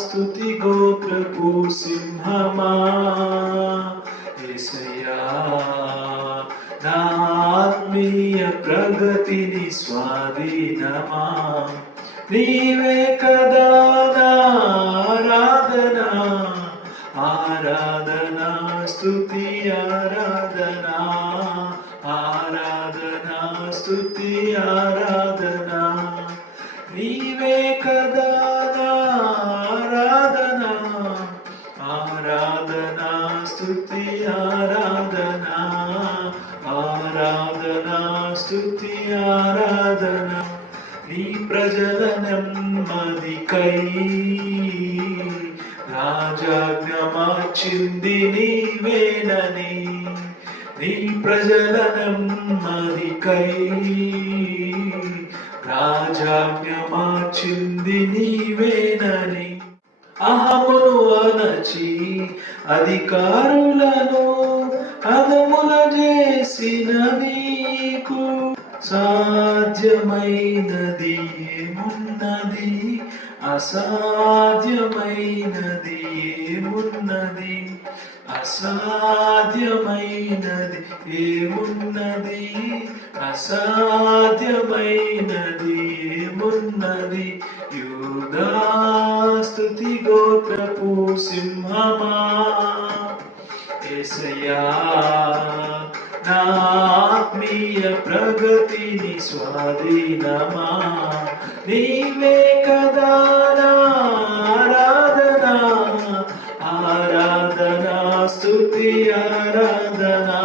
స్తుతి గోత్రపు సింహమా యేసయ్యా, నా ఆత్మీయ ప్రగతిని స్వాధీనమా నీవే కదా నా ఆరాధనా, ఆరాధనా స్తుతి ఆరాధనా, ఆరాధనా స్తుతి ఆరాధనా నీవే కదా నా ఆరాధనా, ఆరాధనా స్తుతి ఆరాధనా, ఆరాధనా స్తుతి ఆరాధనా నీ ప్రజల నెమ్మదికై రాజాజ్ఞ మార్చింది నీవేనని, నీ ప్రజల నెమ్మదికై రాజాజ్ఞ మార్చింది నీవేనని, అహమును అణచి అధికారులను అదముల చేసిన నీకు సాధ్యమైనది ఏమున్నది, అసాధ్యమైనది ఏమున్నది, అసాధ్యమైనది ఏమున్నది, అసాధ్యమైనది ఏమున్నది. యూదా స్తుతి గోత్రపు సింహమా యేసయ్యా, నా ఆత్మీయ ప్రగతిని స్వాధీనమా నీవే కదా నా ఆరాధనా, ఆరాధనా స్తుతి ఆరాధనా,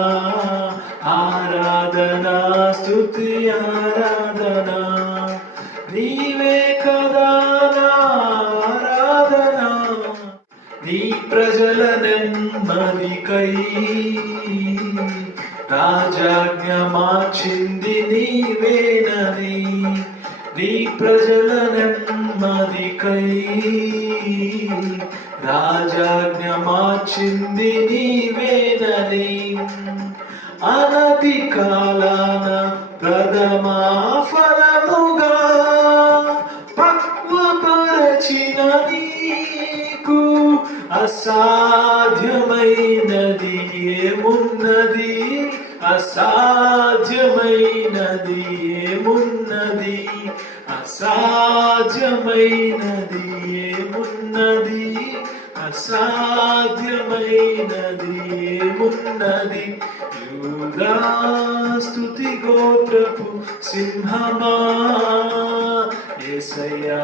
ఆరాధనా స్తుతి ఆరాధనా నీవే కదా నా ఆరాధనా, నీ ప్రజల నెమ్మదికై రాజాజ్ఞ మార్చింది నీవేనని, నీ ప్రజల నెమ్మదికై రాజాజ్ఞ మార్చింది నీవేనని, అనతి కాలాన ప్రథమా ఫలముగా పక్వపరచిన నీకు అసాధ్యమైనది ఏమున్నది, అసాధ్యమైనది ఏమున్నది, అసాధ్యమైనది ఏమున్నది, అసాధ్యమైనది ఏమున్నది. యూదా స్తుతి గోత్రపు సింహమా యేసయ్యా.